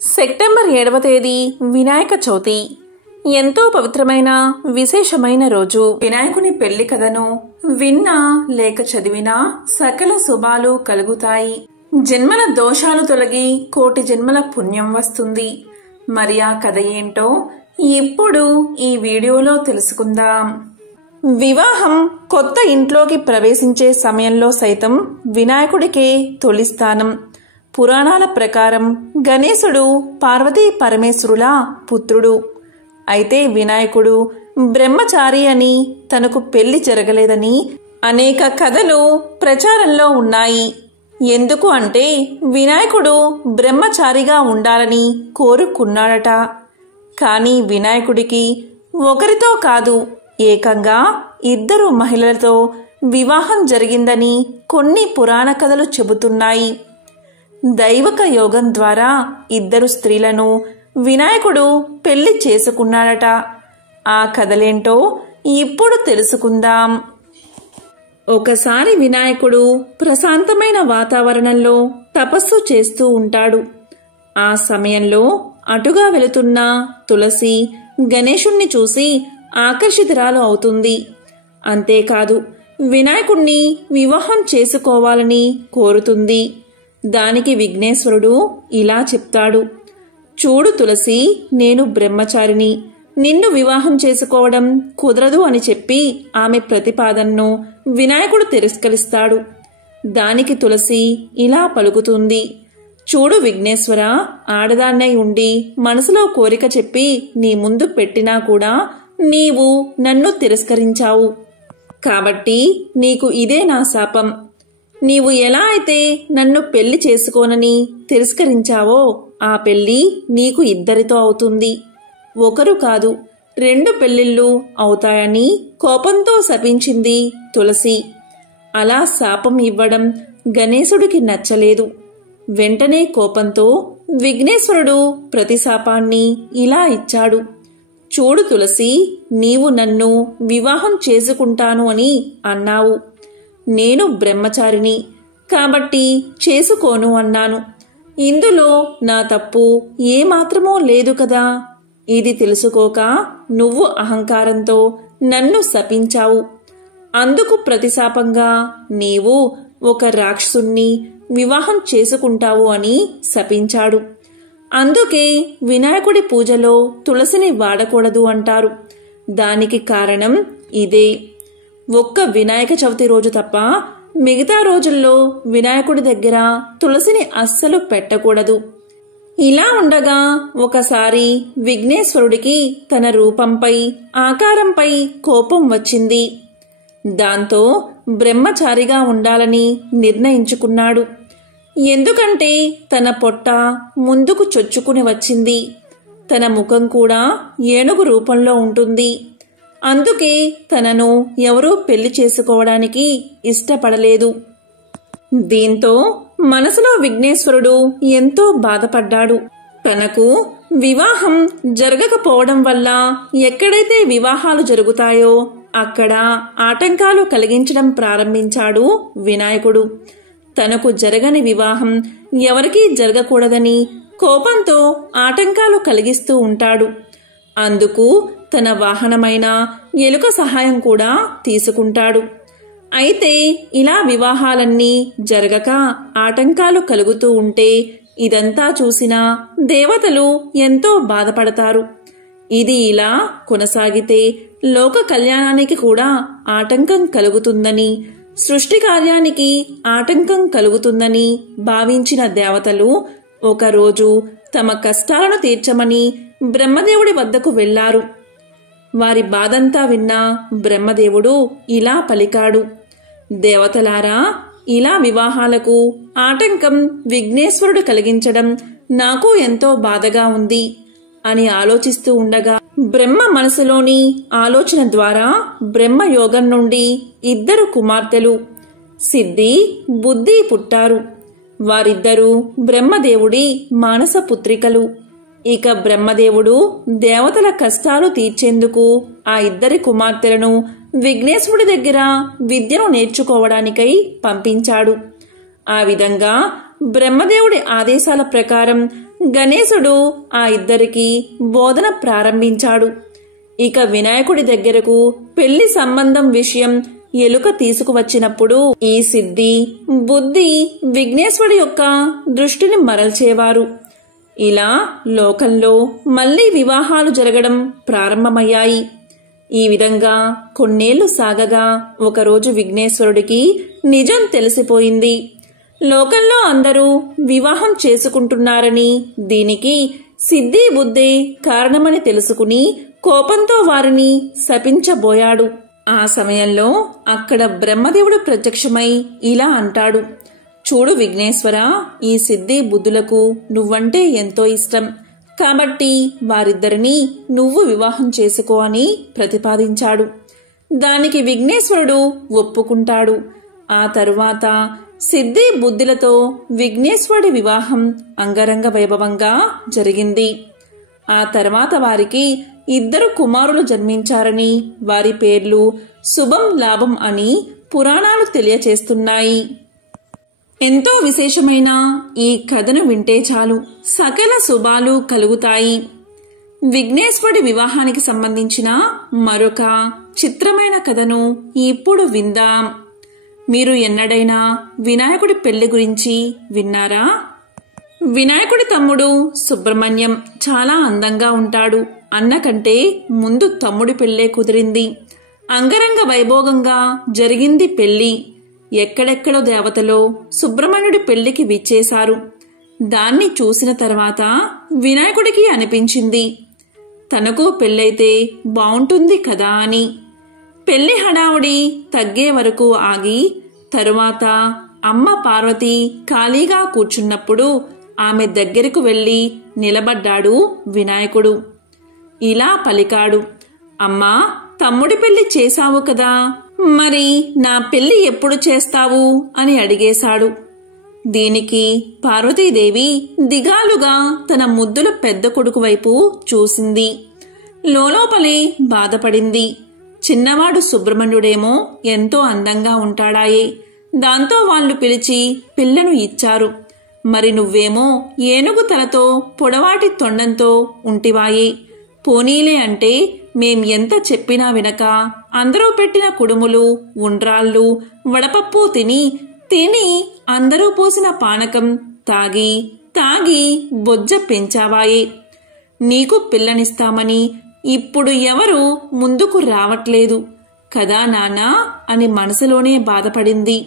September 7వ తేదీ వినాయక చవితి. ఎంతో పవిత్రమైన విశేషమైన రోజు. వినాయకుని పెళ్లి కథను విన్నా లేక చదివినా సకల శుభాలు కలుగుతాయి. జన్మల దోషాలు తొలగి కోటి జన్మల పుణ్యం వస్తుంది. మరి ఆ కథ ఏంటో ఇప్పుడు ఈ వీడియోలో తెలుసుకుందాం. వివాహం కొత్త ఇంట్లోకి ప్రవేశించే సమయంలో సైతం వినాయకుడికే తొలి స్థానం. పురాణాల ప్రకారం గణేశుడు పార్వతీ పరమేశ్వరుల పుత్రుడు. అయితే వినాయకుడు బ్రహ్మచారి అని, తనకు పెళ్లి జరగలేదని అనేక కథలు ప్రచారంలో ఉన్నాయి. ఎందుకు అంటే వినాయకుడు బ్రహ్మచారిగా ఉండాలని కోరుకున్నాడట. కానీ వినాయకుడికి ఒకరితో కాదు, ఏకంగా 2 మహిళలతో వివాహం జరిగిందని కొన్ని పురాణ కథలు చెబుతున్నాయి. దైవక యోగం ద్వారా 2 స్త్రీలను వినాయకుడు పెళ్లి చేసుకున్నాడట. ఆ కథలేంటో ఇప్పుడు తెలుసుకుందాం. ఒకసారి వినాయకుడు ప్రశాంతమైన వాతావరణంలో తపస్సు చేస్తూ ఉంటాడు. ఆ సమయంలో అటుగా వెళుతున్న తులసి గణేశుణ్ణి చూసి ఆకర్షితురాలు అవుతుంది. అంతేకాదు, వినాయకుణ్ణి వివాహం చేసుకోవాలని కోరుతుంది. దానికి విఘ్నేశ్వరుడు ఇలా చెప్తాడు: చూడు తులసి, నేను బ్రహ్మచారిని, నిన్ను వివాహం చేసుకోవడం కుదరదు అని చెప్పి ఆమె ప్రతిపాదనను వినాయకుడు తిరస్కరిస్తాడు. దానికి తులసి ఇలా పలుకుతుంది: చూడు విఘ్నేశ్వర, ఆడదాన్నై ఉండి మనసులో కోరిక చెప్పి నీ ముందు పెట్టినా కూడా నీవు నన్ను తిరస్కరించావు. కాబట్టి నీకు ఇదే నా శాపం. నీవు ఎలా అయితే నన్ను పెళ్లి చేసుకోనని తిరస్కరించావో ఆ పెళ్లి నీకు 2 అవుతుంది. 1 కాదు, 2 పెళ్లిళ్ళు అవుతాయని కోపంతో శపించింది తులసి. అలా శాపం ఇవ్వడం గణేశుడికి నచ్చలేదు. వెంటనే కోపంతో విఘ్నేశ్వరుడు ప్రతిశాపాన్ని ఇలా ఇచ్చాడు: చూడు తులసి, నీవు నన్ను వివాహం చేసుకుంటాను అని అన్నావు. నేను బ్రహ్మచారిని కాబట్టి చేసుకోను అన్నాను. ఇందులో నా తప్పు ఏమాత్రమో లేదు కదా. ఇది తెలుసుకోక నువ్వు అహంకారంతో నన్ను శపించావు. అందుకు ప్రతిశాపంగా నీవు ఒక రాక్షసుణ్ణి వివాహం చేసుకుంటావు అని శపించాడు. అందుకే వినాయకుడి పూజలో తులసిని వాడకూడదు అంటారు. దానికి కారణం ఇదే. ఒక్క వినాయక చవితి రోజు తప్ప మిగతా రోజుల్లో వినాయకుడి దగ్గర తులసిని అస్సలు పెట్టకూడదు. ఇలా ఉండగా ఒకసారి విఘ్నేశ్వరుడికి తన రూపంపై, ఆకారంపై కోపం వచ్చింది. దాంతో బ్రహ్మచారిగా ఉండాలని నిర్ణయించుకున్నాడు. ఎందుకంటే తన పొట్ట ముందుకు చొచ్చుకుని వచ్చింది. తన ముఖం కూడా ఏనుగు రూపంలో ఉంటుంది. అందుకే తనను ఎవరూ పెళ్లి చేసుకోవడానికి ఇష్టపడలేదు. దీంతో మనసులో విఘ్నేశ్వరుడు ఎంతో బాధపడ్డాడు. తనకు వివాహం జరగకపోవడం వల్ల ఎక్కడైతే వివాహాలు జరుగుతాయో అక్కడ ఆటంకాలు కలిగించడం ప్రారంభించాడు వినాయకుడు. తనకు జరగని వివాహం ఎవరికీ జరగకూడదని కోపంతో ఆటంకాలు కలిగిస్తూ ఉంటాడు. అందుకు తన వాహనమైన ఎలుక సహాయం కూడా తీసుకుంటాడు. అయితే ఇలా వివాహాలన్నీ జరగక ఆటంకాలు కలుగుతూ ఉంటే ఇదంతా చూసిన దేవతలు ఎంతో బాధపడతారు. ఇది ఇలా కొనసాగితే లోక కళ్యాణానికి కూడా ఆటంకం కలుగుతుందని, సృష్టి కార్యానికి ఆటంకం కలుగుతుందని భావించిన దేవతలు ఒకరోజు తమ కష్టాలను తీర్చమని బ్రహ్మదేవుడి వద్దకు వెళ్లారు. వారి బాధంతా విన్న బ్రహ్మదేవుడు ఇలా పలికాడు: దేవతలారా, ఇలా వివాహాలకు ఆటంకం విఘ్నేశ్వరుడు కలిగించడం నాకు ఎంతో బాధగా ఉంది అని ఆలోచిస్తూ ఉండగా బ్రహ్మ మనసులోని ఆలోచన ద్వారా బ్రహ్మయోగం నుండి 2 కుమార్తెలు సిద్ధి, బుద్ధి పుట్టారు. వారిద్దరూ బ్రహ్మదేవుడి మానస పుత్రికలు. ఇక బ్రహ్మదేవుడు దేవతల కష్టాలు తీర్చేందుకు ఆ 2 కుమార్తెలను విఘ్నేశ్వరుడి దగ్గర విద్యను నేర్చుకోవడానికై పంపించాడు. ఆ విధంగా బ్రహ్మదేవుడి ఆదేశాల ప్రకారం గణేశుడు ఆ ఇద్దరికి బోధన ప్రారంభించాడు. ఇక వినాయకుడి దగ్గరకు పెళ్లి సంబంధం విషయం ఎలుక తీసుకువచ్చినప్పుడు ఈ సిద్ధి బుద్ధి విఘ్నేశ్వరుడి యొక్క దృష్టిని మరల్చేవారు. ఇలా లోకంలో మళ్లీ వివాహాలు జరగడం ప్రారంభమయ్యాయి. ఈ విధంగా కొన్నేళ్లు సాగగా ఒకరోజు విఘ్నేశ్వరుడికి నిజం తెలిసిపోయింది. లోకంలో అందరూ వివాహం చేసుకుంటున్నారని, దీనికి సిద్ధి బుద్ధే కారణమని తెలుసుకుని కోపంతో వారిని శపించబోయాడు. ఆ సమయంలో అక్కడ బ్రహ్మదేవుడు ప్రత్యక్షమై ఇలా అంటాడు, చూడు విఘ్నేశ్వర, ఈ సిద్ధి బుద్ధులకు నువ్వంటే ఎంతో ఇష్టం కాబట్టి వారిద్దరినీ నువ్వు వివాహం చేసుకో అని ప్రతిపాదించాడు. దానికి విఘ్నేశ్వరుడు ఒప్పుకుంటాడు. ఆ తరువాత సిద్ధి బుద్ధులతో విఘ్నేశ్వరుడి వివాహం అంగరంగ వైభవంగా జరిగింది. ఆ తర్వాత వారికి 2 కుమారులు జన్మించారని, వారి పేర్లు శుభం లాభం అని పురాణాలు తెలియచేస్తున్నాయి. ఎంతో విశేషమైన ఈ కథను వింటే చాలు సకల శుభాలు కలుగుతాయి. విఘ్నేశ్వరుడి వివాహానికి సంబంధించిన మరొక చిత్రమైన కథను ఇప్పుడు విందాం. మీరు ఎన్నడైనా వినాయకుడి పెళ్లి గురించి విన్నారా? వినాయకుడి తమ్ముడు సుబ్రహ్మణ్యం చాలా అందంగా ఉంటాడు. అన్నకంటే ముందు తమ్ముడి పెళ్లే కుదిరింది. అంగరంగ వైభోగంగా జరిగింది పెళ్లి. ఎక్కడెక్కడో దేవతలో సుబ్రహ్మణ్యుడి పెళ్లికి విచ్చేశారు. దాన్ని చూసిన తర్వాత వినాయకుడికి అనిపించింది, తనకు పెళ్ళైతే బావుంటుంది కదా అని. పెళ్లి హడావుడి తగ్గే వరకు ఆగి తరువాత అమ్మ పార్వతి ఖాళీగా కూర్చున్నప్పుడు ఆమె దగ్గరకు వెళ్లి నిలబడ్డాడు వినాయకుడు. ఇలా పలికాడు, అమ్మా, తమ్ముడి పెళ్లి చేశావు కదా, మరి నా పెళ్లి ఎప్పుడు చేస్తావు అని అడిగేశాడు. దీనికి పార్వతీదేవి దిగాలుగా తన ముద్దుల పెద్ద కొడుకు వైపు చూసింది. లోలోపలే బాధపడింది. చిన్నవాడు సుబ్రహ్మణ్యుడేమో ఎంతో అందంగా ఉంటాడాయే, దాంతో వాళ్ళు పిలిచి పిల్లను ఇచ్చారు. మరి నువ్వేమో ఏనుగు తలతో పొడవాటి తొండంతో ఉంటివాయే. పోనీలే అంటే మేం ఎంత చెప్పినా వినక అందరూ పెట్టిన కుడుములు, ఉండ్రాళ్ళు, వడపప్పు తిని అందరూ పోసిన పానకం తాగి తాగి బొజ్జ పెంచావాయే. నీకు పిల్లనిస్తామని ఇప్పుడు ఎవరు ముందుకు రావట్లేదు కదా నాన్నా అని మనసులోనే బాధపడింది.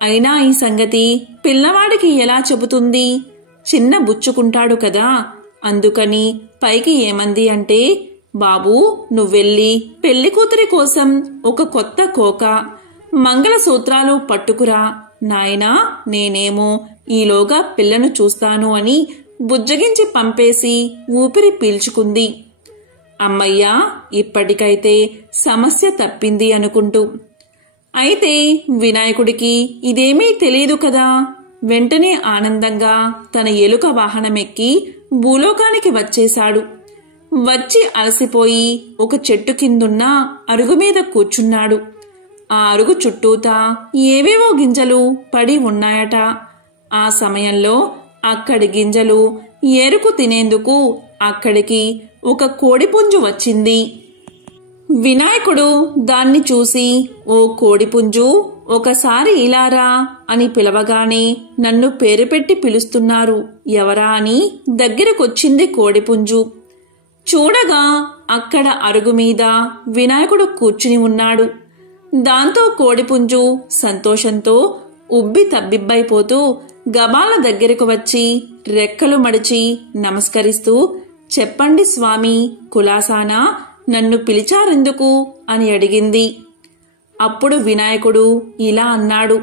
అయినా ఈ సంగతి పిల్లవాడికి ఎలా చెబుతుంది? చిన్న బుచ్చుకుంటాడు కదా, అందుకని పైకి ఏమంది అంటే, బాబూ, నువ్వెళ్ళి పెళ్లికూతురి కోసం ఒక కొత్త కోక, మంగళసూత్రాలు పట్టుకురా నాయనా, నేనేమో ఈలోగా పిల్లను చూస్తాను అని బుజ్జగించి పంపేసి ఊపిరి పీల్చుకుంది. అమ్మయ్యా, ఇప్పటికైతే సమస్య తప్పింది అనుకుంటూ. అయితే వినాయకుడికి ఇదేమీ తెలియదు కదా. వెంటనే ఆనందంగా తన ఎలుక వాహనమెక్కి భూలోకానికి వచ్చేశాడు. వచ్చి అలసిపోయి ఒక చెట్టు కిందున్న అరుగు మీద కూర్చున్నాడు. ఆ అరుగు చుట్టూతా ఏవేవో గింజలు పడి ఉన్నాయట. ఆ సమయంలో అక్కడి గింజలు ఏరుకు తినేందుకు అక్కడికి ఒక కోడిపుంజు వచ్చింది. వినాయకుడు దాన్ని చూసి, ఓ కోడిపుంజు, ఒకసారి ఇలారా అని పిలవగానే నన్ను పేరు పెట్టి పిలుస్తున్నారు ఎవరా అని దగ్గరకొచ్చింది కోడిపుంజు. చూడగా అక్కడ అరుగు మీద వినాయకుడు కూర్చుని ఉన్నాడు. దాంతో కోడిపుంజు సంతోషంతో ఉబ్బి తబ్బిబ్బైపోతూ గబాల దగ్గరకు వచ్చి రెక్కలు మడిచి నమస్కరిస్తూ, చెప్పండి స్వామి, కులాసానా, నన్ను పిలిచారెందుకు అని అడిగింది. అప్పుడు వినాయకుడు ఇలా అన్నాడు,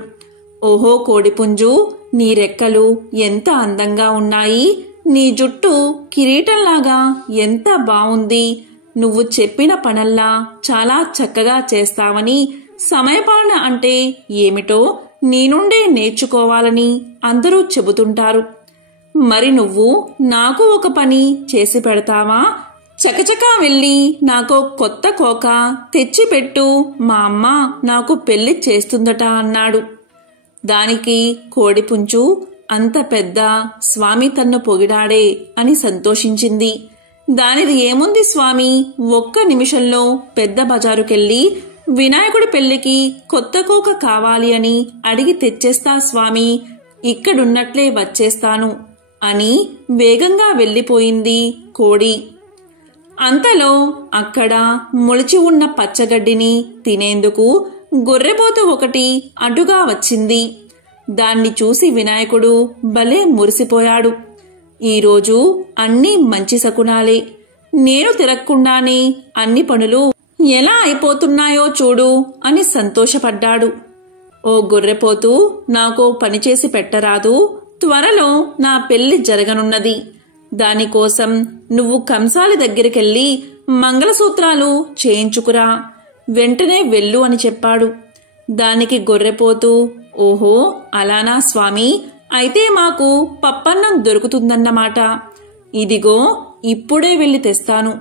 ఓహో కోడిపుంజు, నీ రెక్కలు ఎంత అందంగా ఉన్నాయి, నీ జుట్టు కిరీటంలాగా ఎంత బావుంది, నువ్వు చెప్పిన పనల్లా చాలా చక్కగా చేస్తావని, సమయపాలన అంటే ఏమిటో నీ నుండే నేర్చుకోవాలని అందరూ చెబుతుంటారు. మరి నువ్వు నాకు ఒక పని చేసి పెడతావా? చకచకా వెళ్ళి నాకో కొత్త కోక తెచ్చిపెట్టు, మా అమ్మ నాకు పెళ్లి చేస్తుందట అన్నాడు. దానికి కోడిపుంజు, అంత పెద్ద స్వామి తన్ను పొగిడాడే అని సంతోషించింది. దానిది ఏముంది స్వామి, ఒక్క నిమిషంలో పెద్ద బజారుకెళ్ళి వినాయకుడి పెళ్లికి కొత్త కోక కావాలి అని అడిగి తెచ్చేస్తా స్వామి, ఇక్కడున్నట్లే వచ్చేస్తాను అని వేగంగా వెళ్ళిపోయింది కోడి. అంతలో అక్కడ మొలిచి ఉన్న పచ్చగడ్డిని తినేందుకు గొర్రెపోతు ఒకటి అడ్డుగా వచ్చింది. దాన్ని చూసి వినాయకుడు భలే మురిసిపోయాడు. ఈరోజు అన్నీ మంచి శకునాలే, నేను తిరగకుండానే అన్ని పనులు ఎలా అయిపోతున్నాయో చూడు అని సంతోషపడ్డాడు. ఓ గొర్రెపోతూ, నాకో పనిచేసి పెట్టరాదు? త్వరలో నా పెళ్లి జరగనున్నది. దానికోసం నువ్వు కంసాలి దగ్గరికెళ్ళి మంగళసూత్రాలు చేయించుకురా, వెంటనే వెళ్ళు అని చెప్పాడు. దానికి గొర్రెపోతూ, ఓహో అలానా స్వామి, అయితే మాకు పప్పన్నం దొరుకుతుందన్నమాట. ఇదిగో ఇప్పుడే వెళ్ళి తెస్తాను.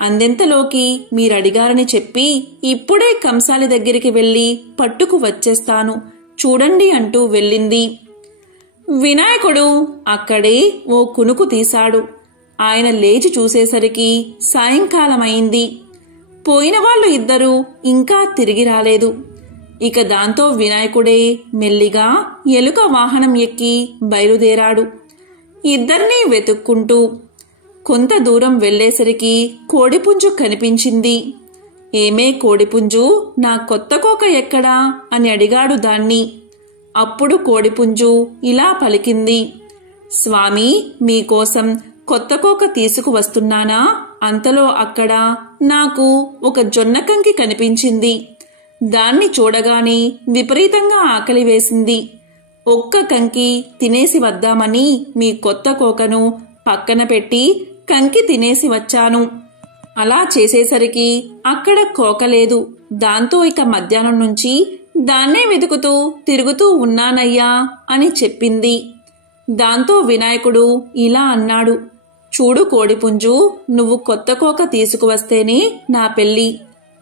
అందెంతలోకి మీరడిగారని చెప్పి ఇప్పుడే కంసాలి దగ్గరికి వెళ్ళి పట్టుకు వచ్చేస్తాను చూడండి అంటూ వెళ్ళింది. వినాయకుడు అక్కడే ఓ కునుకు తీశాడు. ఆయన లేచి చూసేసరికి సాయంకాలమైంది. పోయినవాళ్లు ఇద్దరూ ఇంకా తిరిగి రాలేదు. ఇక దాంతో వినాయకుడే మెల్లిగా ఎలుక వాహనం ఎక్కి బయలుదేరాడు. ఇద్దరినీ వెతుక్కుంటూ కొంత దూరం వెళ్లేసరికి కోడిపుంజు కనిపించింది. ఏమే కోడిపుంజు, నా కొత్త కోక ఎక్కడా అని అడిగాడు దాన్ని. అప్పుడు కోడిపుంజు ఇలా పలికింది, స్వామి మీకోసం కొత్త కోక తీసుకువస్తున్నానా? అంతలో అక్కడ నాకు ఒక జొన్నకంకి కనిపించింది. దాన్ని చూడగానే విపరీతంగా ఆకలి వేసింది. ఒక్క కంకి తినేసి వద్దామని మీ కొత్త కోకను పక్కన పెట్టి కంకి తినేసి వచ్చాను. అలా చేసేసరికి అక్కడ కోకలేదు. దాంతో ఇక మధ్యాహ్నం నుంచి దాన్నే వెతుకుతూ తిరుగుతూ ఉన్నానయ్యా అని చెప్పింది. దాంతో వినాయకుడు ఇలా అన్నాడు, చూడు కోడిపుంజు, నువ్వు కొత్త కోక తీసుకువస్తేనే నా పెళ్లి.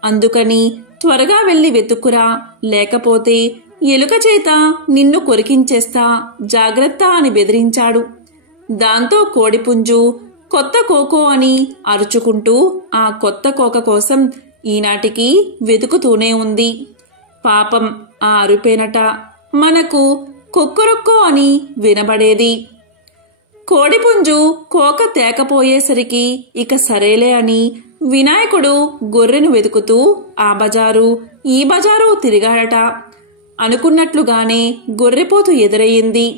అందుకని త్వరగా వెళ్లి వెతుక్కురా, లేకపోతే ఎలుక చేత నిన్ను కొరికించేస్తా, జాగ్రత్త అని బెదిరించాడు. దాంతో కోడిపుంజు కొత్త కోకో అని అరుచుకుంటూ ఆ కొత్త కోక కోసం ఈనాటికి వెతుకుతూనే ఉంది. పాపం ఆ అరుపేనట మనకు కొక్కరొక్కో అని వినబడేది. కోడిపుంజు కోక తేకపోయేసరికి ఇక సరేలే అని వినాయకుడు గొర్రెను వెతుకుతూ ఆ బజారు ఈ బజారు తిరిగాడట. అనుకున్నట్లుగానే గొర్రెపోతు ఎదురయ్యింది.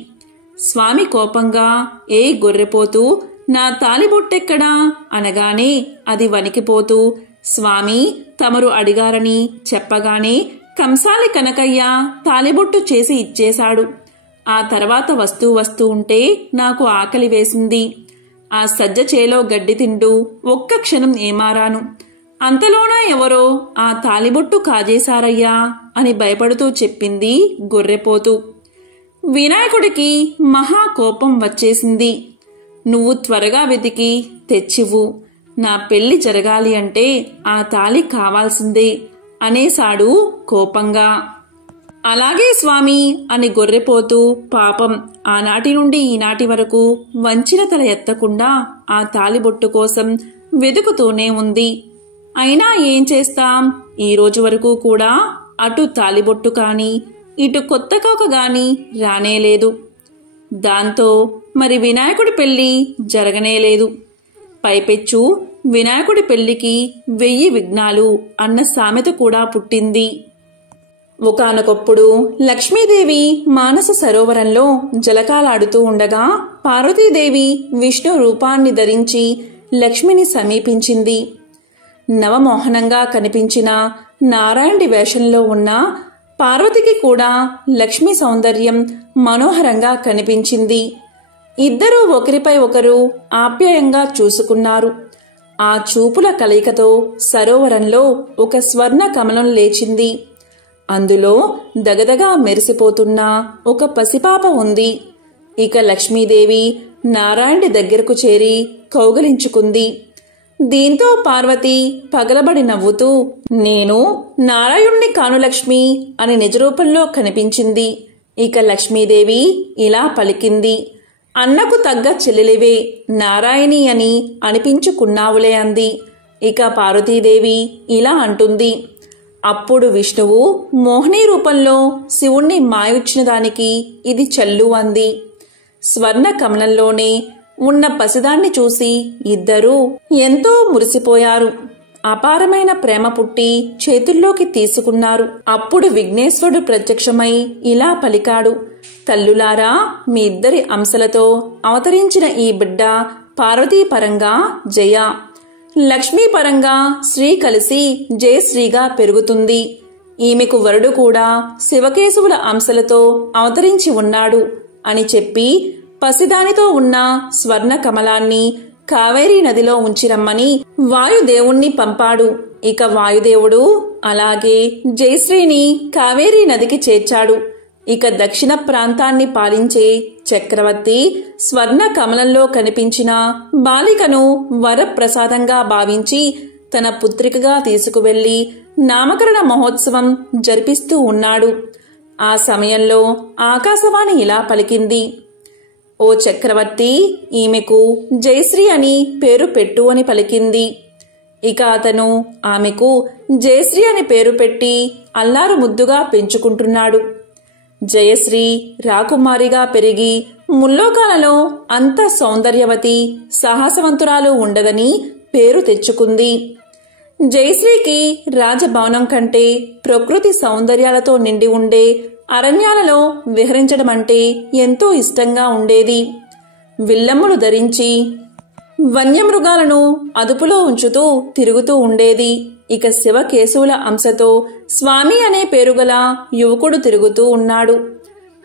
స్వామి కోపంగా, ఏ గొర్రెపోతూ, నా తాలిబొట్టెక్కడా అనగానే అది వణికిపోతూ, స్వామి తమరు అడిగారని చెప్పగానే కంసాలి కనకయ్య తాలిబొట్టు చేసి ఇచ్చేశాడు. ఆ తర్వాత వస్తూ ఉంటే నాకు ఆకలి వేసింది. ఆ సజ్జ చేలో గడ్డి తింటూ ఒక్క క్షణం ఏమారాను. అంతలోనా ఎవరో ఆ తాలిబొట్టు కాజేశారయ్యా అని భయపడుతూ చెప్పింది గొర్రెపోతు. వినాయకుడికి మహా కోపం వచ్చేసింది. నువ్వు త్వరగా వెతికి తెచ్చివు, నా పెళ్లి జరగాలి అంటే ఆ తాళి కావాల్సిందే అనేశాడు కోపంగా. అలాగే స్వామి అని గొర్రెపోతూ పాపం ఆనాటి నుండి ఈనాటి వరకు వంచిన తల ఎత్తకుండా ఆ తాలిబొట్టు కోసం వెతుకుతూనే ఉంది. అయినా ఏం చేస్తాం, ఈ రోజు వరకు కూడా అటు తాలిబొట్టు కాని ఇటు కొత్త కోక గాని రానేలేదు. దాంతో మరి వినాయకుడి పెళ్లి జరగనేలేదు. పైపెచ్చు వినాయకుడి పెళ్లికి 1000 విఘ్నాలు అన్న సామెత కూడా పుట్టింది. ఒకానొకప్పుడు లక్ష్మీదేవి మానస సరోవరంలో జలకాలాడుతూ ఉండగా పార్వతీదేవి విష్ణు రూపాన్ని ధరించి లక్ష్మిని సమీపించింది. నవమోహనంగా కనిపించిన నారాయణుడి వేషంలో ఉన్న పార్వతికి కూడా లక్ష్మి సౌందర్యం మనోహరంగా కనిపించింది. ఇద్దరూ ఒకరిపై ఒకరు ఆప్యాయంగా చూసుకున్నారు. ఆ చూపుల కలయికతో సరోవరంలో ఒక స్వర్ణ కమలం లేచింది. అందులో దగదగా మెరిసిపోతున్న ఒక పసిపాప ఉంది. ఇక లక్ష్మీదేవి నారాయణుడి దగ్గరకు చేరి కౌగలించుకుంది. దీంతో పార్వతి పగలబడి నవ్వుతూ, నేను నారాయణుణ్ణి కాను లక్ష్మి అని నిజరూపంలో కనిపించింది. ఇక లక్ష్మీదేవి ఇలా పలికింది, అన్నకు తగ్గ చెల్లెలివే, నారాయణి అని అనిపించుకున్నావులే అంది. ఇక పార్వతీదేవి ఇలా అంటుంది, అప్పుడు విష్ణువు మోహిని రూపంలో శివుణ్ణి మాయొచ్చిన దానికి ఇది చల్లు అంది. స్వర్ణ కమలంలోనే ఉన్న పసిదాన్ని చూసి ఇద్దరూ ఎంతో మురిసిపోయారు. అపారమైన ప్రేమ పుట్టి చేతుల్లోకి తీసుకున్నారు. అప్పుడు విఘ్నేశ్వరుడు ప్రత్యక్షమై ఇలా పలికాడు, తల్లులారా, మీ ఇద్దరి అంశలతో అవతరించిన ఈ బిడ్డ పార్వతీపరంగా జయ, లక్ష్మీపరంగా శ్రీ కలిసి జయశ్రీగా పెరుగుతుంది. ఈమెకు వరుడు కూడా శివకేశవుల అంశలతో అవతరించి ఉన్నాడు అని చెప్పి పసిదానితో ఉన్న స్వర్ణ కమలాన్ని కావేరీ నదిలో ఉంచిరమ్మని వాయుదేవుణ్ణి పంపాడు. ఇక వాయుదేవుడు అలాగే జయశ్రీని కావేరీ నదికి చేర్చాడు. ఇక దక్షిణ ప్రాంతాన్ని పాలించే చక్రవర్తి స్వర్ణ కమలంలో కనిపించిన బాలికను వరప్రసాదంగా భావించి తన పుత్రికగా తీసుకువెళ్లి నామకరణ మహోత్సవం జరిపిస్తూ ఉన్నాడు. ఆ సమయంలో ఆకాశవాణి ఇలా పలికింది, ఓ చక్రవర్తి, ఈమెకు జయశ్రీ అని పేరు పెట్టు అని పలికింది. ఇక అతను ఆమెకు జయశ్రీ అని పేరు పెట్టి అల్లారు ముద్దుగా పెంచుకుంటున్నాడు. జయశ్రీ రాకుమారిగా పెరిగి ముల్లోకాలలో అంత సౌందర్యవతి సాహసవంతురాలు ఉండదని పేరు తెచ్చుకుంది. జయశ్రీకి రాజభవనం కంటే ప్రకృతి సౌందర్యాలతో నిండి ఉండే అరణ్యాలలో విహరించడం అంటే ఎంతో ఇష్టంగా ఉండేది. విల్లమ్ములు ధరించి వన్యమృగాలను అదుపులో ఉంచుతూ తిరుగుతూ ఉండేది. ఇక శివకేశవుల అంశతో స్వామి అనే పేరుగల యువకుడు తిరుగుతూ ఉన్నాడు.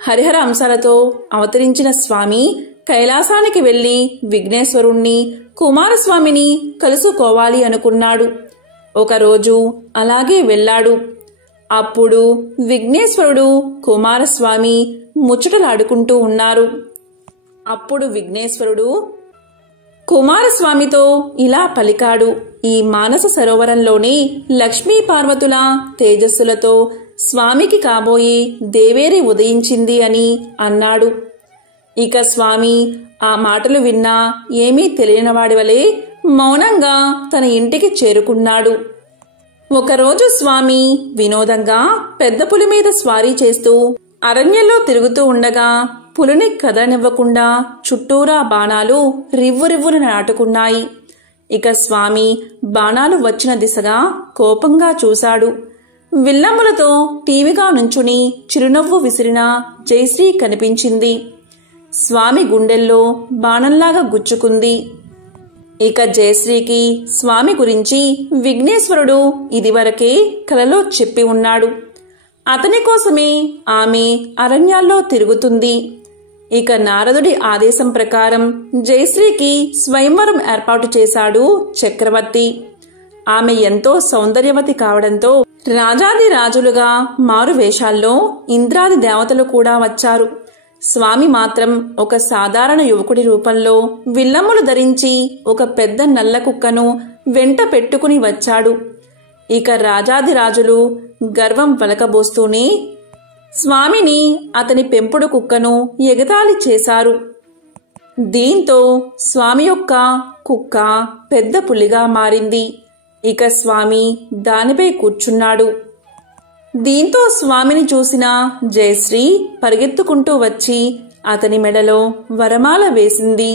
హరిహర అంశాలతో అవతరించిన స్వామి కైలాసానికి వెళ్లి విఘ్నేశ్వరుణ్ణి, కుమారస్వామిని కలుసుకోవాలి అనుకున్నాడు. ఒకరోజు అలాగే వెళ్ళాడు. అప్పుడు విఘ్నేశ్వరుడు, కుమారస్వామి ముచ్చటలాడుకుంటూ ఉన్నారు. అప్పుడు విఘ్నేశ్వరుడు కుమారస్వామితో ఇలా పలికాడు, ఈ మానస సరోవరంలోని లక్ష్మీ పార్వతుల తేజస్సులతో స్వామికి కాబోయే దేవేరి ఉదయించింది అని అన్నాడు. ఇక స్వామి ఆ మాటలు విన్నా ఏమీ తెలియనివాడివలే మౌనంగా తన ఇంటికి చేరుకున్నాడు. ఒకరోజు స్వామి వినోదంగా పెద్ద పులి మీద స్వారీ చేస్తూ అరణ్యంలో తిరుగుతూ ఉండగా పులిని కదలనివ్వకుండా చుట్టూరా బాణాలు రివ్వురివ్వున నాటుకున్నాయి. ఇక స్వామి బాణాలు వచ్చిన దిశగా కోపంగా చూశాడు. విల్లమ్ములతో టీవీగా నుంచుని చిరునవ్వు విసిరిన జయశ్రీ కనిపించింది. స్వామి గుండెల్లో బాణంలాగా గుచ్చుకుంది. ఇక జయశ్రీకి స్వామి గురించి విఘ్నేశ్వరుడు ఇదివరకే కలలో చెప్పి ఉన్నాడు. అతని కోసమే ఆమె అరణ్యాల్లో తిరుగుతుంది. ఇక నారదుడి ఆదేశం ప్రకారం జయశ్రీకి స్వయంవరం ఏర్పాటు చేశాడు చక్రవర్తి. ఆమె ఎంతో సౌందర్యవతి కావడంతో రాజాది రాజులుగా మారు వేషాల్లో ఇంద్రాది దేవతలు కూడా వచ్చారు. స్వామి మాత్రం ఒక సాధారణ యువకుడి రూపంలో విల్లమ్ములు ధరించి ఒక పెద్ద నల్ల కుక్కను వెంట పెట్టుకుని వచ్చాడు. ఇక రాజాది రాజులు గర్వం వలకబోస్తూనే స్వామిని, అతని పెంపుడు కుక్కను ఎగతాళి చేశారు. దీంతో స్వామి యొక్క కుక్క పెద్ద పులిగా మారింది. ఇక స్వామి దానిపై కూర్చున్నాడు. దీంతో స్వామిని చూసిన జయశ్రీ పరిగెత్తుకుంటూ వచ్చి అతని మెడలో వరమాల వేసింది.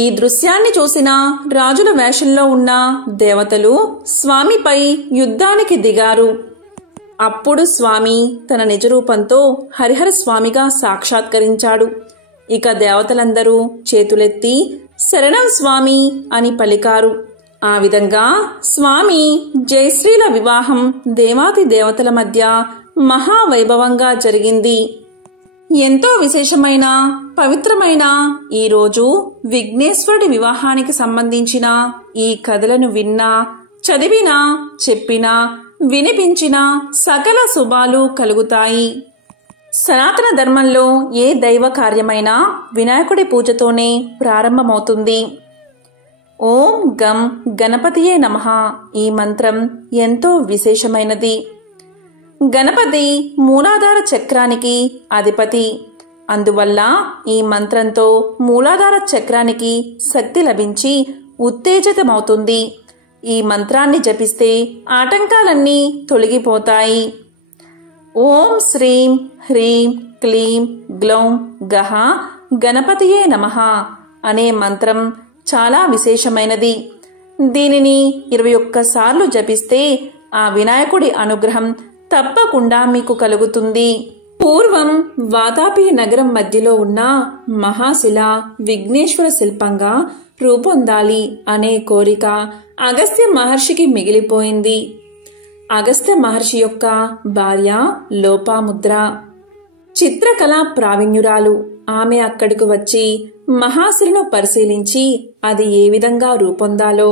ఈ దృశ్యాన్ని చూసిన రాజుల వేషంలో ఉన్న దేవతలు స్వామిపై యుద్ధానికి దిగారు. అప్పుడు స్వామి తన నిజరూపంతో హరిహర స్వామిగా సాక్షాత్కరించాడు. ఇక దేవతలందరూ చేతులెత్తి శరణం స్వామి అని పలికారు. ఆ విధంగా స్వామి జయశ్రీల వివాహం దేవాది దేవతల మధ్య మహావైభవంగా జరిగింది. ఎంతో విశేషమైన పవిత్రమైన ఈ రోజు విఘ్నేశ్వరుడి వివాహానికి సంబంధించిన ఈ కథలను విన్నా, చదివినా, చెప్పినా, వినిపించినా సకల శుభాలు కలుగుతాయి. సనాతన ధర్మంలో ఏ దైవ కార్యమైనా వినాయకుడి పూజతోనే ప్రారంభమవుతుంది. ఓం గం గణపతియే నమః ఈ మంత్రం ఎంతో విశేషమైనది. గణపతి మూలాధార చక్రానికి అధిపతి. అందువల్ల ఈ మంత్రంతో మూలాధార చక్రానికి శక్తి లభించి ఉత్తేజితమవుతుంది. ఈ మంత్రాన్ని జపిస్తే ఆటంకాలన్నీ తొలగిపోతాయి. ఓం శ్రీం హ్రీం క్లీం గ్లౌం గహ గణపతియే నమః అనే మంత్రం చాలా విశేషమైనది. దీనిని 21 సార్లు జపిస్తే ఆ వినాయకుడి అనుగ్రహం తప్పకుండా మీకు కలుగుతుంది. పూర్వం వాతాపి నగరం మధ్యలో ఉన్న మహాశిల విఘ్నేశ్వర శిల్పంగా రూపొందాలి అనే కోరిక అగస్త్య మహర్షికి మిగిలిపోయింది. అగస్త్య మహర్షి యొక్క భార్య లోపాముద్ర చిత్రకళా ప్రావీణ్యురాలు. ఆమె అక్కడికి వచ్చి మహాశిలను పరిశీలించి అది ఏ విధంగా రూపొందాలో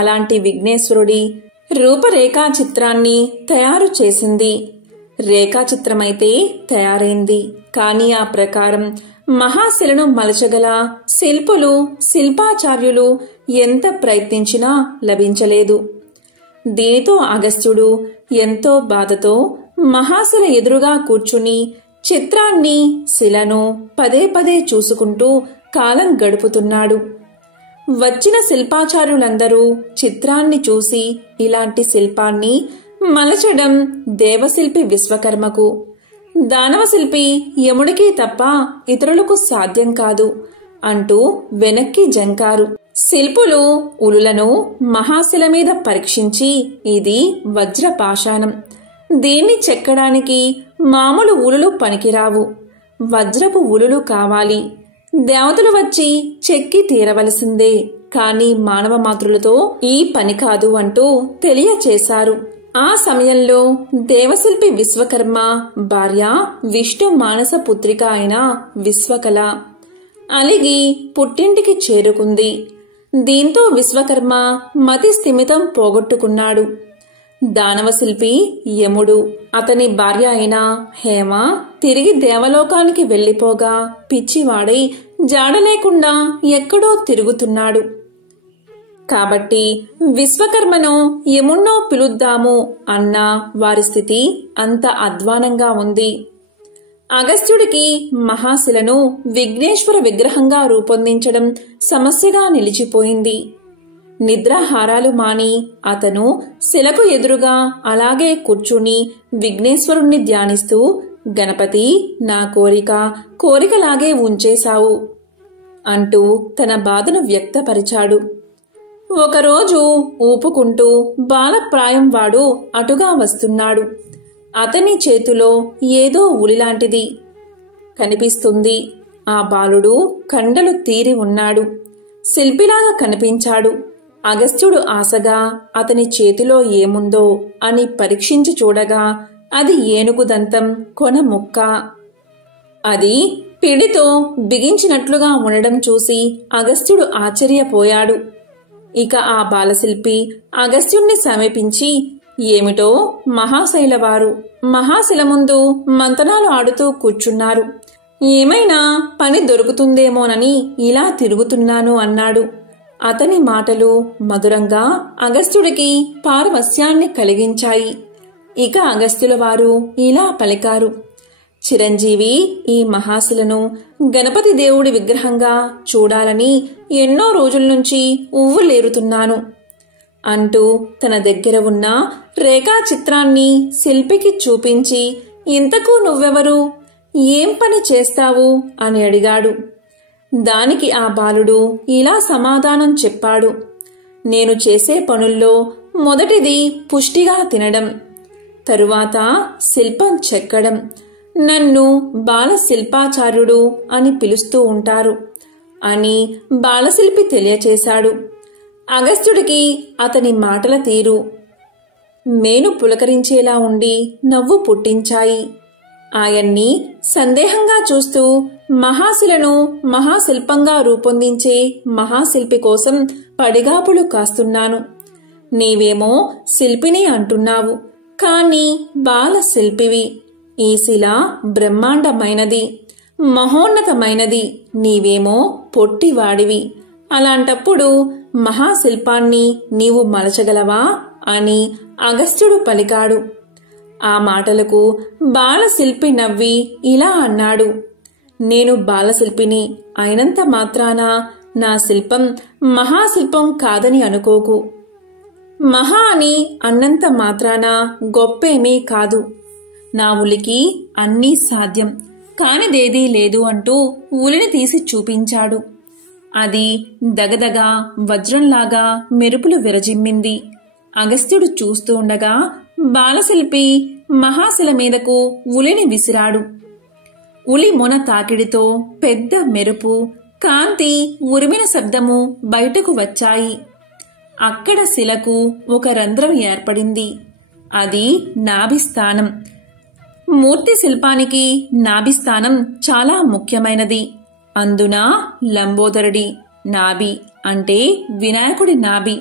అలాంటి విఘ్నేశ్వరుడి రూపరేఖా చిత్రాన్ని తయారు చేసింది. రేఖాచిత్రమైతే తయారైంది, కానీ ఆ ప్రకారం మహాశిలను మలచగల శిల్పులు శిల్పాచార్యులు ఎంత ప్రయత్నించినా లభించలేదు. దీనితో అగస్త్యుడు ఎంతో బాధతో మహాశిల ఎదురుగా కూర్చుని చిత్రాన్ని శిలను పదే పదే చూసుకుంటూ కాలం గడుపుతున్నాడు. వచ్చిన శిల్పాచార్యులందరూ చిత్రాన్ని చూసి ఇలాంటి శిల్పాన్ని మలచడం దేవశిల్పి విశ్వకర్మకు, దానవశిల్పి యముడికి తప్ప ఇతరులకు సాధ్యం కాదు అంటూ వెనక్కి జంకారు. శిల్పులు ఉలులను మహాశిల మీద పరీక్షించి ఇది వజ్రపాషాణం, దీన్ని చెక్కడానికి మామూలు ఉలులు పనికిరావు, వజ్రపు ఉలులు కావాలి, దేవతలు వచ్చి చెక్కి తీరవలసిందే, కాని మానవ మాతృలతో ఈ పని కాదు అంటూ తెలియచేశారు. ఆ సమయంలో దేవశిల్పి విశ్వకర్మ భార్య విష్ణు మానస పుత్రిక అయిన విశ్వకళ అలిగి పుట్టింటికి చేరుకుంది. దీంతో విశ్వకర్మ మతి స్థిమితం పోగొట్టుకున్నాడు. దానవశిల్పి యముడు, అతని భార్య అయిన హేమ తిరిగి దేవలోకానికి వెళ్లిపోగా పిచ్చివాడై జాడలేకుండా ఎక్కడో తిరుగుతున్నాడు. కాబట్టి విశ్వకర్మను యముణ్ణో పిలుద్దాము అన్న వారి స్థితి అంత అధ్వానంగా ఉంది. అగస్త్యుడికి మహాశిలను విఘ్నేశ్వర విగ్రహంగా రూపొందించడం సమస్యగా నిలిచిపోయింది. నిద్రాహారాలు మాని అతను శిలకు ఎదురుగా అలాగే కూర్చుని విఘ్నేశ్వరుణ్ణి ధ్యానిస్తూ, గణపతి, నా కోరికలాగే ఉంచేశావు అంటూ తన బాధను వ్యక్తపరిచాడు. ఒకరోజు ఊపుకుంటూ బాలప్రాయం వాడు అటుగా వస్తున్నాడు. అతని చేతిలో ఏదో ఉలిలాంటిది కనిపిస్తుంది. ఆ బాలుడు కండలు తీరి ఉన్నాడు, శిల్పిలాగా కనిపించాడు. అగస్త్యుడు ఆశగా అతని చేతిలో ఏముందో అని పరీక్షించి చూడగా అది ఏనుగుదంతం కొన ముక్క. అది పిడితో బిగించినట్లుగా ఉండడం చూసి అగస్త్యుడు ఆశ్చర్యపోయాడు. ఇక ఆ బాలశిల్పి అగస్త్యుణ్ణి సమీపించి, ఏమిటో మహాశైలవారు మహాశిల ముందు మంతనాలు ఆడుతూ కూర్చున్నారు, ఏమైనా పని దొరుకుతుందేమోనని ఇలా తిరుగుతున్నాను అన్నాడు. అతని మాటలు మధురంగా అగస్త్యుడికి పారవస్యాన్ని కలిగించాయి. ఇక అగస్త్యుల వారు ఇలా పలికారు, చిరంజీవి, ఈ మహాశిలను గణపతి దేవుడి విగ్రహంగా చూడాలని ఎన్నో రోజుల నుంచి ఉవ్వులేరుతున్నాను అంటూ తన దగ్గర ఉన్న రేఖా చిత్రాన్ని శిల్పికి చూపించి, ఇంతకు నువ్వెవరు, ఏం పని చేస్తావు అని అడిగాడు. దానికి ఆ బాలుడు ఇలా సమాధానం చెప్పాడు, నేను చేసే పనుల్లో మొదటిది పుష్టిగా తినడం, తరువాత శిల్పం చెక్కడం, నన్ను బాల శిల్పాచార్యుడు అని పిలుస్తూ ఉంటారు అని బాలశిల్పి తెలియచేశాడు. అగస్త్యుడికి అతని మాటల తీరు మేను పులకరించేలా ఉండి నవ్వు పుట్టించాయి. ఆయన్ని సందేహంగా చూస్తూ, మహాశిలను మహాశిల్పంగా రూపొందించే మహాశిల్పి కోసం పడిగాపులు కాస్తున్నాను. నీవేమో శిల్పిని అంటున్నావు, కాని బాల శిల్పివి. ఈ శిల బ్రహ్మాండమైనది, మహోన్నతమైనది, నీవేమో పొట్టివాడివి. అలాంటప్పుడు మహాశిల్పాన్ని నీవు మలచగలవా అని అగస్త్యుడు పలికాడు. ఆ మాటలకు బాలశిల్పి నవ్వి ఇలా అన్నాడు, నేను బాలశిల్పిని అయినంత మాత్రాన నా శిల్పం మహాశిల్పం కాదని అనుకోకు. మహా అని అన్నంత మాత్రాన గొప్పేమీ కాదు. నా ఉలికి అన్నీ సాధ్యం, కానిదేదీ లేదు అంటూ ఉలిని తీసి చూపించాడు. అది దగదగ వజ్రంలాగా మెరుపులు విరజిమ్మింది. అగస్త్యుడు చూస్తూ ఉండగా బాలశిల్పి మహాశిల మీదకు ఉలిని విసిరాడు. ఉలి మొన తాకిడితో పెద్ద మెరుపు, కాంతి, ఉరిమిన శబ్దము బయటకు వచ్చాయి. అక్కడ శిలకు ఒక రంధ్రం ఏర్పడింది. అది నాభిస్థానం. మూర్తి శిల్పానికి నాభిస్థానం చాలా ముఖ్యమైనది. అందున లంబోదరుడి నాభి అంటే వినాయకుడి నాభి.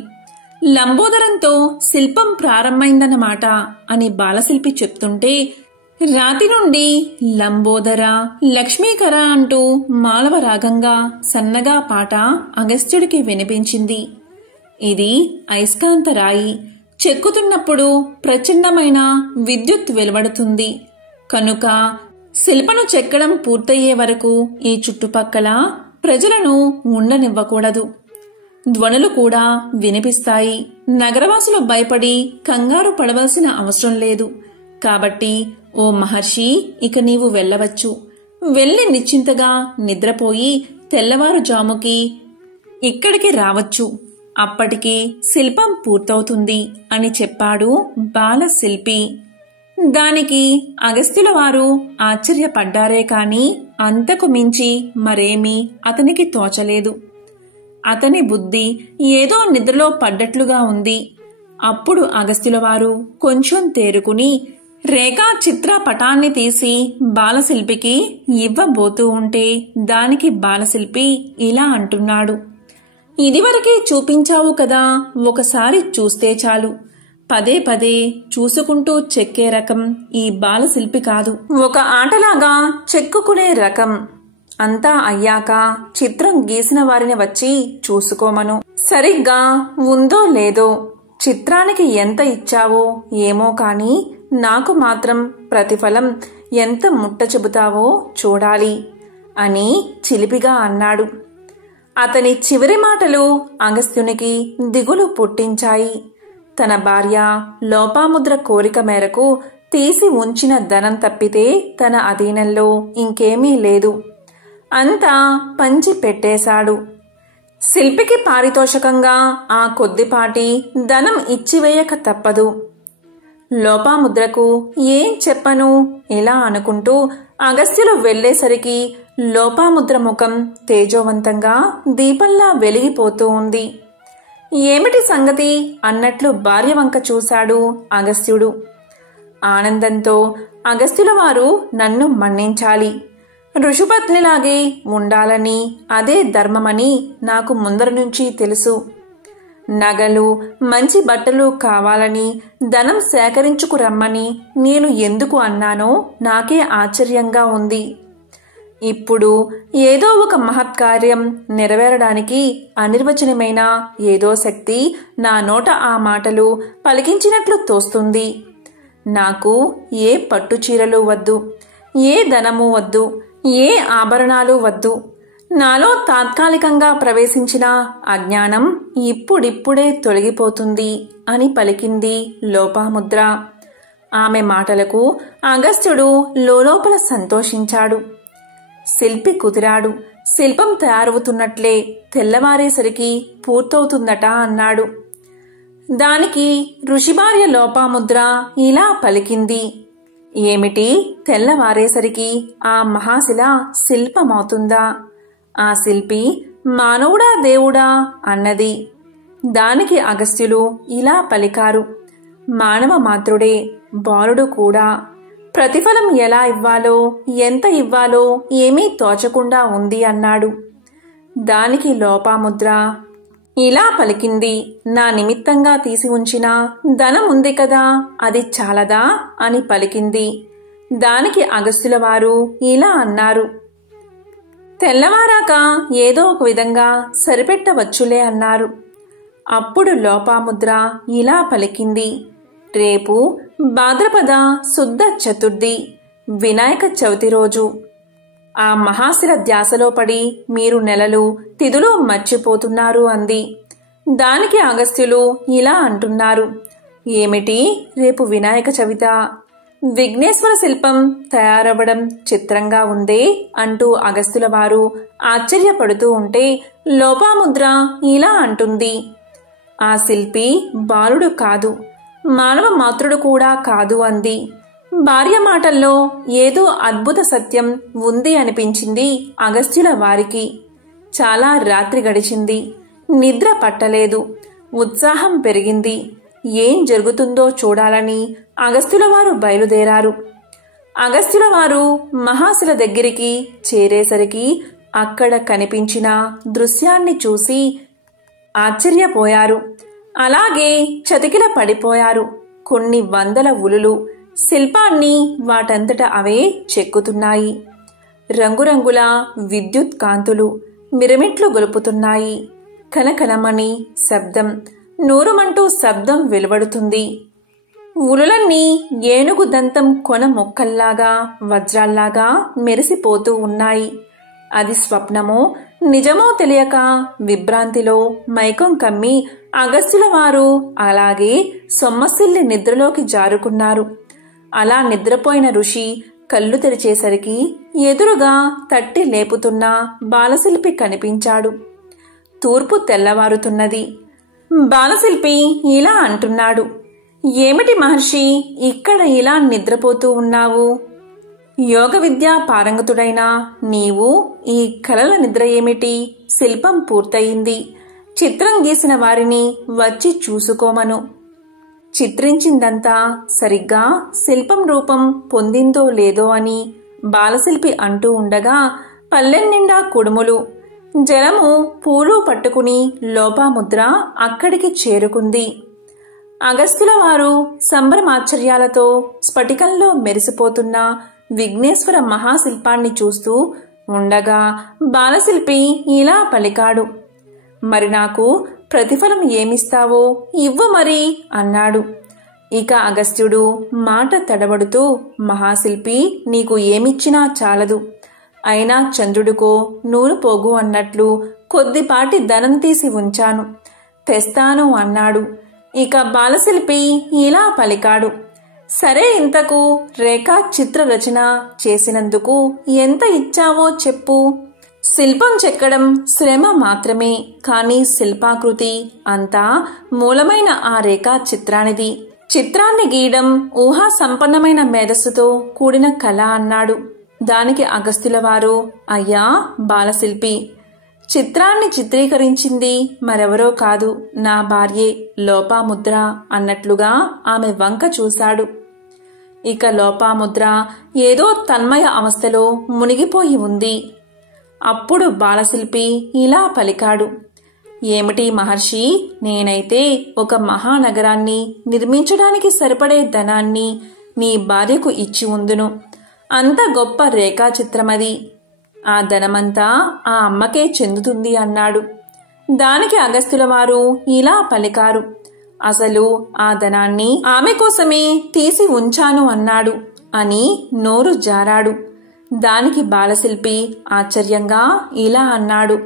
లంబోదరంతో శిల్పం ప్రారంభమైందన్నమాట అని బాలశిల్పి చెప్తుంటే రాతి నుండి లంబోదర లక్ష్మీకర అంటూ మాలవ రాగంగా సన్నగా పాట అగస్త్యుడికి వినిపించింది. ఇది అయస్కాంత రాయి. చెక్కుతున్నప్పుడు ప్రచండమైన విద్యుత్ వెలువడుతుంది. కనుక శిల్పను చెక్కడం పూర్తయ్యే వరకు ఈ చుట్టుపక్కల ప్రజలను ఉండనివ్వకూడదు. ధ్వనులు కూడా వినిపిస్తాయి. నగరవాసులు భయపడి కంగారు పడవలసిన అవసరం లేదు. కాబట్టి ఓ మహర్షి, ఇక నీవు వెళ్ళవచ్చు. వెళ్ళి నిశ్చింతగా నిద్రపోయి తెల్లవారుజాముకి ఇక్కడికి రావచ్చు. అప్పటికి శిల్పం పూర్తవుతుంది అని చెప్పాడు బాలశిల్పి. దానికి అగస్త్యుల వారు ఆశ్చర్యపడ్డారే కాని అంతకు మించి మరేమీ అతనికి తోచలేదు. అతని బుద్ధి ఏదో నిద్రలో పడ్డట్లుగా ఉంది. అప్పుడు అగస్త్యుల వారు కొంచెం తేరుకుని రేఖా చిత్ర పటాన్ని తీసి బాలశిల్పికి ఇవ్వబోతూ ఉంటే దానికి బాలశిల్పి ఇలా అంటున్నాడు, ఇదివరకే చూపించావు కదా, ఒకసారి చూస్తే చాలు. పదే పదే చూసుకుంటూ చెక్కే రకం ఈ బాలశిల్పి కాదు. ఒక ఆటలాగా చెక్కుకునే రకం. అంతా అయ్యాక చిత్రం గీసిన వారిని వచ్చి చూసుకోమను. సరిగ్గా ఉందో లేదో, చిత్రానికి ఎంత ఇచ్చావో ఏమో కాని నాకు మాత్రం ప్రతిఫలం ఎంత ముట్ట చెబుతావో చూడాలి అని చిలిపిగా అన్నాడు. అతని చివరి మాటలు అగస్త్యునికి దిగులు పుట్టించాయి. తన భార్య లోపాముద్ర కోరిక మేరకు తీసి ఉంచిన ధనం తప్పితే తన అధీనంలో ఇంకేమీ లేదు. అంతా పంచి పెట్టేశాడు. శిల్పికి పారితోషకంగా ఆ కొద్దిపాటి ధనం ఇచ్చివేయక తప్పదు. లోపాముద్రకు ఏం చెప్పను ఇలా అనుకుంటూ అగస్త్యులు వెళ్లేసరికి లోపాముద్ర ముఖం తేజోవంతంగా దీపంలా వెలిగిపోతూ ఉంది. ఏమిటి సంగతి అన్నట్లు భార్య వంక చూశాడు అగస్త్యుడు. ఆనందంతో, అగస్త్యుల వారు నన్ను మన్నించాలి, ఋషుపత్నిలాగే ఉండాలని, అదే ధర్మమని నాకు ముందర నుంచి తెలుసు. నగలు, మంచి బట్టలు కావాలని, ధనం సేకరించుకురమ్మని నేను ఎందుకు అన్నానో నాకే ఆశ్చర్యంగా ఉంది. ఇప్పుడు ఏదో ఒక మహత్కార్యం నెరవేరడానికి అనిర్వచనమైన ఏదో శక్తి నా నోట ఆ మాటలు పలికించినట్లు తోస్తుంది. నాకు ఏ పట్టు చీరలు వద్దు, ఏ ధనము వద్దు, ఏ ఆభరణాలు వద్దు. నాలో తాత్కాలికంగా ప్రవేశించిన అజ్ఞానం ఇప్పుడిప్పుడే తొలగిపోతుంది అని పలికింది లోపాముద్ర. ఆమె మాటలకు అగస్త్యుడు లోలోపల సంతోషించాడు. శిల్పి కుదిరాడు. శిల్పం తయారవుతున్నట్లే తెల్లవారేసరికి పూర్తవుతుందట అన్నాడు. దానికి ఋషిభార్య లోపాముద్ర ఇలా పలికింది, ఏమిటి తెల్లవారేసరికి ఆ మహాశిల శిల్పమవుతుందా? ఆ శిల్పి మానవుడా దేవుడా అన్నది. దానికి అగస్త్యులు ఇలా పలికారు, మానవ మాత్రుడే, బాలుడు కూడా. ప్రతిఫలం ఎలా ఇవ్వాలో, ఎంత ఇవ్వాలో ఏమీ తోచకుండా ఉంది అన్నాడు. దానికి లోపాముద్ర ఇలా పలికింది, నా నిమిత్తంగా తీసి ఉంచిన ధనం ఉంది కదా, అది చాలదా అని పలికింది. దానికి అగస్త్యుల వారు ఇలా అన్నారు, తెల్లవారాక ఏదో ఒక విధంగా సరిపెట్టవచ్చులే అన్నారు. అప్పుడు లోపాముద్ర ఇలా పలికింది, రేపు భాద్రపద శుద్ధ చతుర్థి వినాయక చవితి రోజు. ఆ మహాశిల ధ్యాసలో పడి మీరు నెలలు తిథులు మర్చిపోతున్నారు అంది. దానికి అగస్త్యులు ఇలా అంటున్నారు, ఏమిటి రేపు వినాయక చవిత? విఘ్నేశ్వర శిల్పం తయారవ్వడం చిత్రంగా ఉందే అంటూ అగస్త్యుల వారు ఆశ్చర్యపడుతూ ఉంటే లోపాముద్ర ఇలా అంటుంది, ఆ శిల్పి బాలుడు కాదు, మానవ మాతృడు కూడా కాదు అంది. భార్య మాటల్లో ఏదో అద్భుత సత్యం ఉంది అనిపించింది అగస్త్యుల వారికి. చాలా రాత్రి గడిచింది, నిద్ర పట్టలేదు, ఉత్సాహం పెరిగింది. ఏం జరుగుతుందో చూడాలని అగస్త్యుల వారు బయలుదేరారు. అగస్త్యుల వారు మహాశిల దగ్గరికి చేరేసరికి అక్కడ కనిపించిన దృశ్యాన్ని చూసి ఆశ్చర్యపోయారు. అలాగే చతికిల పడిపోయారు. కొన్ని వందల ఉలులు శిల్పాన్ని వాటంతట అవే చెక్కుతున్నాయి. రంగురంగుల విద్యుత్ కాంతులు మిరమిట్లు గొలుపుతున్నాయి. కనకనమని శబ్దం, నూరుమంటూ శబ్దం వెలువడుతుంది. ఉలులన్నీ ఏనుగు దంతం కొన మొక్కల్లాగా వజ్రాల్లాగా మెరిసిపోతూ ఉన్నాయి. అది స్వప్నమో నిజమో తెలియక విభ్రాంతిలో మైకం కమ్మి అగస్త్యుల వారు అలాగే సొమ్మసిల్లి నిద్రలోకి జారుకున్నారు. అలా నిద్రపోయిన ఋషి కళ్ళు తెరిచేసరికి ఎదురుగా తట్టి లేపుతున్న బాలశిల్పి కనిపించాడు. తూర్పు తెల్లవారుతున్నది. బాలశిల్పి ఇలా అంటున్నాడు, ఏమిటి మహర్షి ఇక్కడ ఇలా నిద్రపోతూ ఉన్నావు? యోగ విద్యా పారంగతుడైన నీవు ఈ కలల నిద్ర ఏమిటి? శిల్పం పూర్తయింది. చిత్రం గీసిన వారిని వచ్చి చూసుకోమను. చిత్రించిందంతా సరిగ్గా శిల్పం రూపం పొందిందో లేదో అని బాలశిల్పి అంటూ ఉండగా పల్లెం నిండా కుడుములు, జలము, పూలు పట్టుకుని లోపాముద్ర అక్కడికి చేరుకుంది. అగస్త్యుల వారు సంభ్రమాశ్చర్యాలతో స్ఫటికంలో మెరిసిపోతున్న విఘ్నేశ్వర మహాశిల్పాన్ని చూస్తూ ఉండగా బాలశిల్పి ఇలా పలికాడు, మరి నాకు ప్రతిఫలం ఏమిస్తావో ఇవ్వు మరి అన్నాడు. ఇక అగస్త్యుడు మాట తడబడుతూ, మహాశిల్పి నీకు ఏమిచ్చినా చాలదు, అయినా చంద్రుడికో నూలు పోగు అన్నట్లు కొద్దిపాటి ధనం తీసి ఉంచాను, తెస్తాను అన్నాడు. ఇక బాలశిల్పి ఇలా పలికాడు, సరే ఇంతకు రేఖా చిత్ర రచన చేసినందుకు ఎంత ఇచ్చావో చెప్పు. శిల్పం చెక్కడం శ్రమ మాత్రమే, కానీ శిల్పాకృతి అంతా మూలమైన ఆ రేఖా చిత్రానిది. చిత్రాన్ని గీయడం ఊహా సంపన్నమైన మేధస్సుతో కూడిన కళ అన్నాడు. దానికి అగస్త్యుల వారు, అయ్యా బాలశిల్పి, చిత్రాన్ని చిత్రీకరించింది మరెవరో కాదు, నా భార్యే లోపాముద్ర అన్నట్లుగా ఆమె వంక చూశాడు. ఇక లోపాముద్ర ఏదో తన్మయ అవస్థలో మునిగిపోయి ఉంది. అప్పుడు బాలశిల్పి ఇలా పలికాడు, ఏమిటి మహర్షి, నేనైతే ఒక మహానగరాన్ని నిర్మించడానికి సరిపడే ధనాన్ని నీ భార్యకు ఇచ్చి ఉందును. అంత గొప్ప రేఖాచిత్రమది. ఆ ధనమంతా ఆ అమ్మకే చెందుతుంది అన్నాడు. దానికి అగస్త్యుల వారు ఇలా పలికారు, అసలు ఆ ధనాన్ని ఆమె కోసమే తీసి ఉంచాను అన్నాడు అని నోరు జారాడు. దానికి బాలశిల్పి ఆశ్చర్యంగా ఇలా అన్నాడు,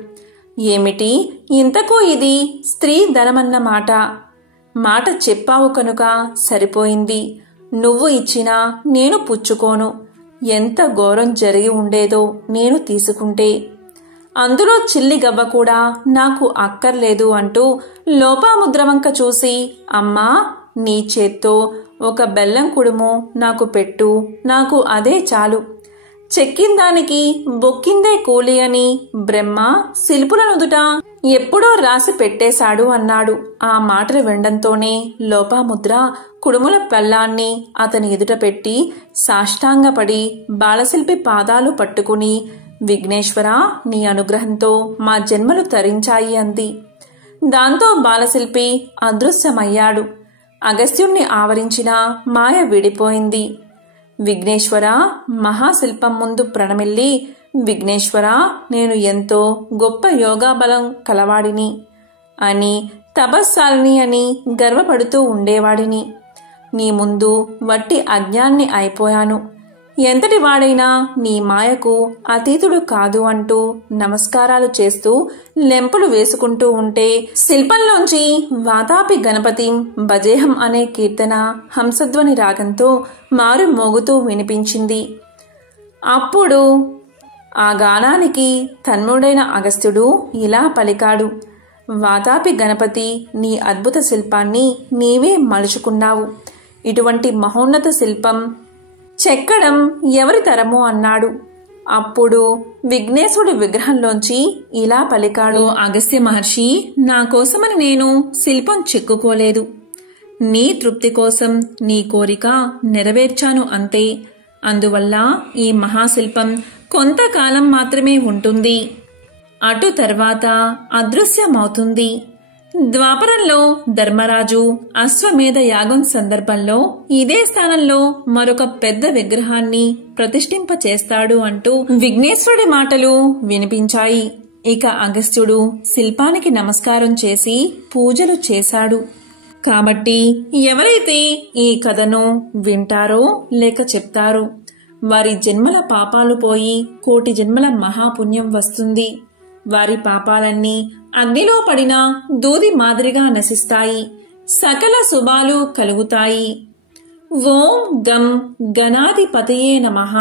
ఏమిటి ఇంతకు ఇది స్త్రీ ధనమన్న మాట. మాట చెప్పావు కనుక సరిపోయింది. నువ్వు ఇచ్చినా నేను పుచ్చుకోను. ఎంత ఘోరం జరిగి ఉండేదో నేను తీసుకుంటే. అందులో చిల్లి గవ్వ కూడా నాకు అక్కర్లేదు అంటూ లోపాముద్రవంక చూసి, అమ్మా నీ చేత్తో ఒక బెల్లం కుడుము నాకు పెట్టు, నాకు అదే చాలు. చెక్కిందానికి బొక్కిందే కూలి అని బ్రహ్మ శిల్పుల నుదుట ఎప్పుడో రాసి పెట్టేశాడు అన్నాడు. ఆ మాటలు వినడంతోనే లోపాముద్ర కుడుముల పెళ్ళాన్ని అతని ఎదుట పెట్టి సాష్టాంగపడి బాలశిల్పి పాదాలు పట్టుకుని, విఘ్నేశ్వర నీ అనుగ్రహంతో మా జన్మలు తరించాయి అంది. దాంతో బాలశిల్పి అదృశ్యమయ్యాడు. అగస్త్యుణ్ణి ఆవరించిన మాయ విడిపోయింది. విఘ్నేశ్వర మహాశిల్పం ముందు ప్రణమిల్లి, విఘ్నేశ్వర నేను ఎంతో గొప్ప యోగాబలం కలవాడిని అని, తపస్సాలిని అని గర్వపడుతూ ఉండేవాడిని. నీ ముందు వట్టి అజ్ఞాన్ని అయిపోయాను. ఎంతటి వాడైనా నీ మాయకు అతీతుడు కాదు అంటూ నమస్కారాలు చేస్తూ లెంపులు వేసుకుంటూ ఉంటే శిల్పంలోంచి వాతాపి గణపతి భజేహం అనే కీర్తన హంసధ్వని రాగంతో మారు మోగుతూ వినిపించింది. అప్పుడు ఆ గానానికి తన్మయుడైన అగస్త్యుడు ఇలా పలికాడు: వాతాపి గణపతి, నీ అద్భుత శిల్పాన్ని నీవే మలుచుకున్నావు. ఇటువంటి మహోన్నత శిల్పం చెక్కడం ఎవరి తరమో అన్నాడు. అప్పుడు విఘ్నేశుడి విగ్రహంలోంచి ఇలా పలికాడు: అగస్త్య మహర్షి, నా కోసమని నేను శిల్పం చెక్కుకోలేదు. నీ తృప్తి కోసం నీ కోరిక నెరవేర్చాను అంతే. అందువల్ల ఈ మహాశిల్పం కొంతకాలం మాత్రమే ఉంటుంది. అటు తర్వాత అదృశ్యమవుతుంది. ద్వాపరంలో ధర్మరాజు అశ్వమేధ యాగం సందర్భంలో ఇదే స్థానంలో మరొక పెద్ద విగ్రహాన్ని ప్రతిష్ఠింపచేస్తాడు అంటూ విఘ్నేశ్వరుడి మాటలు వినిపించాయి. ఇక అగస్త్యుడు శిల్పానికి నమస్కారం చేసి పూజలు చేశాడు. కాబట్టి ఎవరైతే ఈ కథను వింటారో లేక చెప్తారో వారి జన్మల పాపాలు పోయి కోటి జన్మల మహాపుణ్యం వస్తుంది. వారి పాపాలన్నీ అగ్నిలో పడిన దూది మాదిరిగా నశిస్తాయి. సకల శుభాలు కలుగుతాయి. ఓం గం గణాధిపతయే నమః.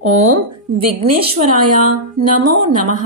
ఓం విఘ్నేశ్వరాయ నమో నమః.